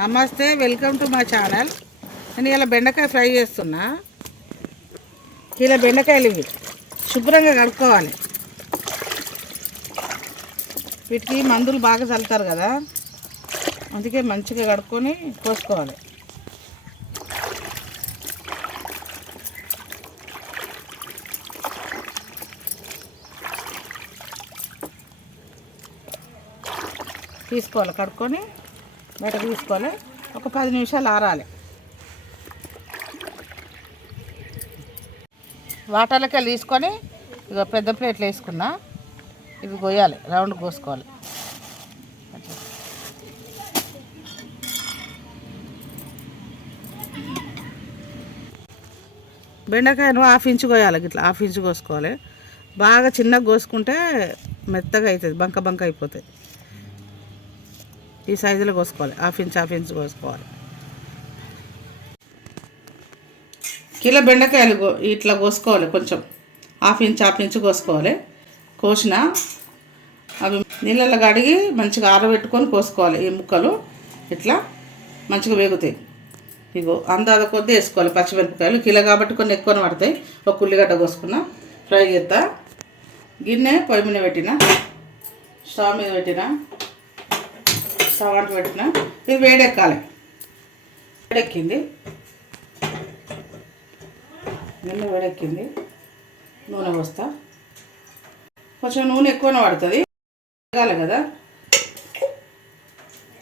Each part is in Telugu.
నమస్తే, వెల్కమ్ టు మై ఛానల్. నేను ఇలా బెండకాయ ఫ్రై చేస్తున్నా. ఇలా బెండకాయలు ఇవి శుభ్రంగా కడుక్కోవాలి. వీటికి మందులు బాగా చల్లుతారు కదా, అందుకే మంచిగా కడుక్కొని కోసుకోవాలి. తీసుకోవాలి, కడుక్కొని బయటకు తీసుకోవాలి. ఒక 10 నిమిషాలు ఆరాలి. వాటర్లకి వెళ్ళి తీసుకొని ఇక పెద్ద ప్లేట్లు వేసుకున్నా. ఇవి కొయ్యాలి, రౌండ్ కోసుకోవాలి. బెండకాయను 1/2 ఇంచు కోయాలి. ఇట్లా 1/2 ఇంచు కోసుకోవాలి. బాగా చిన్నగా కోసుకుంటే మెత్తగా అవుతుంది, బంక బంక అయిపోతాయి. ఈ సైజులో కోసుకోవాలి. 1/2 ఇంచు కోసుకోవాలి. కిలో బెండకాయలు ఇట్లా కోసుకోవాలి. కొంచెం 1/2 ఇంచు కోసుకోవాలి. కోసిన అవి నీళ్ళల్లో కడిగి మంచిగా ఆరబెట్టుకొని కోసుకోవాలి. ఈ ముక్కలు ఇట్లా మంచిగా వేగుతాయి. ఇగో అందాద కొద్దీ వేసుకోవాలి. పచ్చిమిరపకాయలు కిలో కాబట్టి కొన్ని ఎక్కువనే పడతాయి. ఒక ఉల్లిగడ్డ కోసుకున్న ఫ్రై చేస్తా. గిన్నె పొయ్యి మీద పెట్టిన, స్టవ్ మీద పెట్టిన, స్టవ్ అంటు పెట్టిన. ఇది వేడెక్కాలి. వేడెక్కింది, గిన్నె వేడెక్కింది. నూనె పోస్తా. కొంచెం నూనె ఎక్కువనే పడుతుంది, వేగాలి కదా.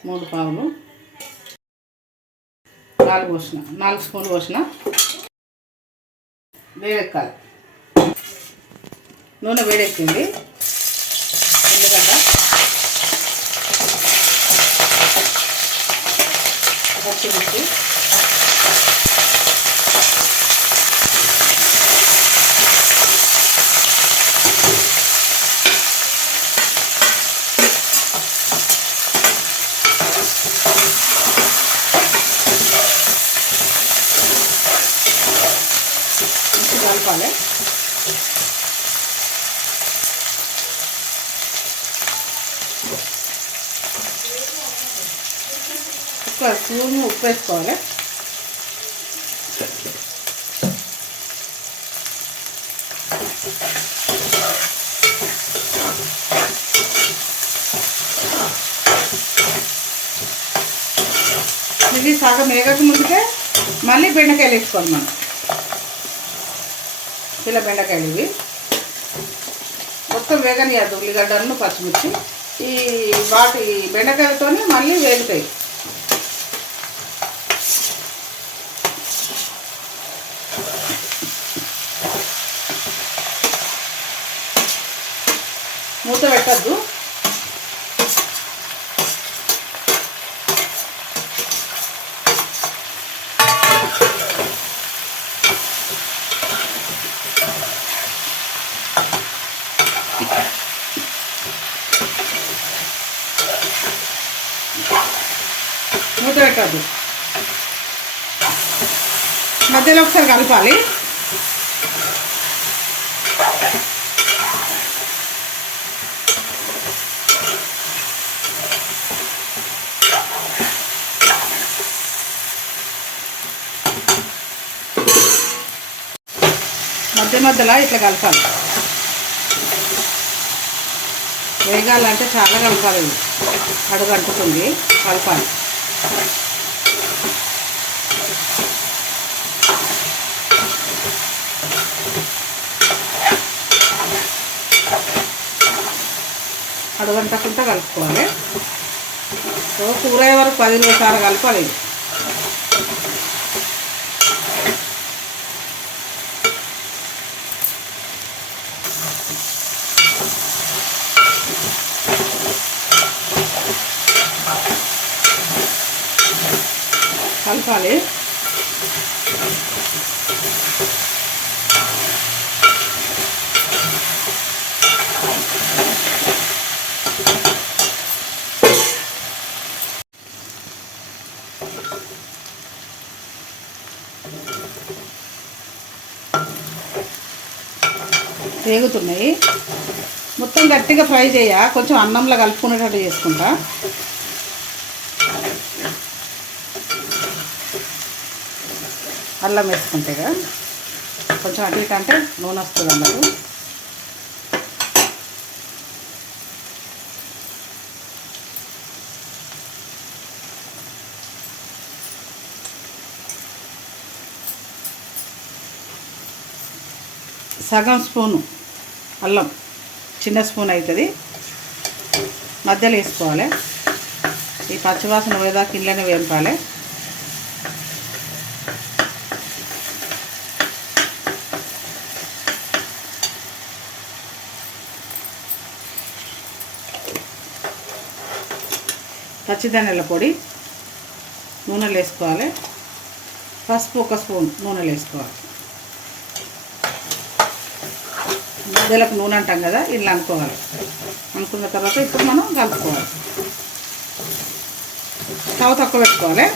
3 పావులు 4 పోసిన, 4 స్పూన్లు పోసిన. వేడెక్కాలి. నూనె వేడెక్కింది. ఉల్లిగడ్డ, పచ్చిమిర్చి, కలపాలి. ఒక స్పూన్ ఉప్పు వేసుకోవాలి. ఇది సగం వేగక ముందుకే మళ్ళీ బెండకాయలు వేసుకోవాలి. మనం ఇలా బెండకాయలు ఇవి మొత్తం వేగనియద్దు. ఉల్లిగడ్డలను పచ్చిమిర్చి ఈ వాటి బెండకాయలతోనే మళ్ళీ వేగుతాయి. మూత పెట్టద్దు. మూత పెట్టద్దు. మధ్యలో ఒకసారి కలపాలి. మధ్యలో ఇట్లా కలపాలి. వేగాలంటే చాలా కలపాలి. అడుగు అంటుతుంది, కలపాలి. అడుగంటకుంటా కలుపుకోవాలి. కూర అయ్యే వరకు 10 సార్లు కలపాలి. కలపాలి. వేగుతున్నాయి. మొత్తం గట్టిగా ఫ్రై చేయ, కొంచెం అన్నంలో కలుపుకునేటట్టు చేసుకుంటా. అల్లం వేసుకుంటే కదా కొంచెం అటు ఇటు అంటే నూనె వస్తుంది అన్నట్టు. సగం స్పూను అల్లం, చిన్న స్పూన్ అవుతుంది, మధ్యలో వేసుకోవాలి. ఈ పచ్చివాసన పోయేదాకా ఇళ్ళనే వేంపాలి. పచ్చిధనియాల పొడి నూనెలు వేసుకోవాలి. పసుపు 1 స్పూన్ నూనెలు వేసుకోవాలి. ముద్దలకు నూనె అంటాం కదా, ఇలా అనుకోవాలి. అనుకున్న తర్వాత ఇప్పుడు మనం కలుపుకోవాలి. స్టవ్ తక్కువ పెట్టుకోవాలి.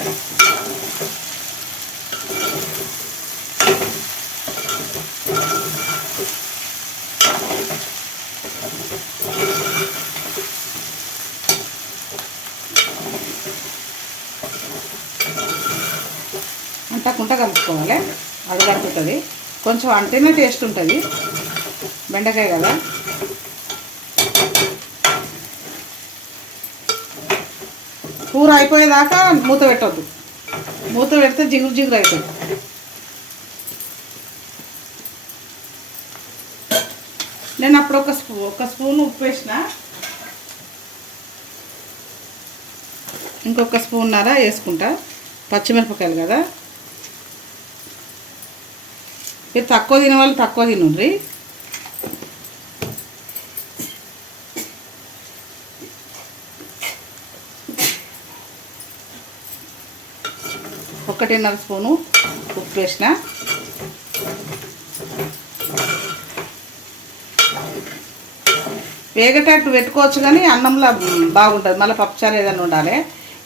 అంటకుండా కలుపుకోవాలి. అది కలుపుతుంది. కొంచెం అంటేనే టేస్ట్ ఉంటుంది, బెండకాయ కదా. కూర అయిపోయేదాకా మూత పెట్టద్దు. మూత పెడితే జిగురు జిగురు అవుతుంది. నేను అప్పుడు ఒక స్పూన్ ఉప్పు వేసిన, ఇంకొక స్పూన్నర వేసుకుంటా. పచ్చిమిరపకాయలు కదా, మీరు తక్కువ తినే వాళ్ళు తక్కువ తినండి. ఒకటిన్నర స్పూను ఉప్పు వేసిన. వేగేటట్టు పెట్టుకోవచ్చు కానీ అన్నంలో బాగుంటుంది. మళ్ళీ పప్పుచారు ఏదైనా ఉండాలి.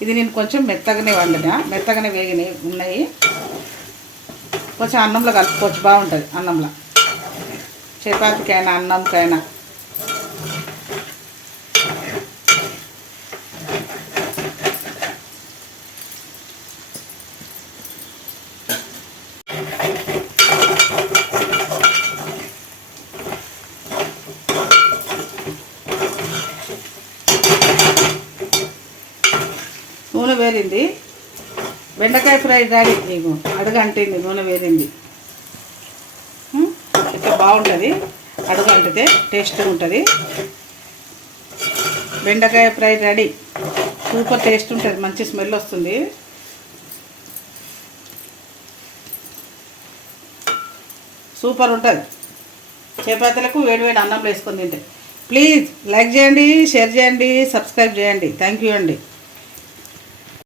ఇది నేను కొంచెం మెత్తగానే వండినా, మెత్తగానే వేగినాయి ఉన్నాయి. కొంచెం అన్నంలో కలుపుకోవచ్చు, బాగుంటుంది అన్నంలో, చపాతీకైనా అన్నంకైనా. నూనె వేరింది, బెండకాయ ఫ్రై రెడీ. నీకు అడుగంటింది, నూనె వేరింది. ఇట్లా బాగుంటుంది. అడుగంటితే టేస్ట్గా ఉంటుంది. బెండకాయ ఫ్రై రెడీ. సూపర్ టేస్ట్ ఉంటుంది, మంచి స్మెల్ వస్తుంది. సూపర్ ఉంటుంది. చపాతీలకు వేడి వేడి అన్నంలో వేసుకొని తింటే. ప్లీజ్ లైక్ చేయండి, షేర్ చేయండి, సబ్స్క్రైబ్ చేయండి. థ్యాంక్ యూ అండి.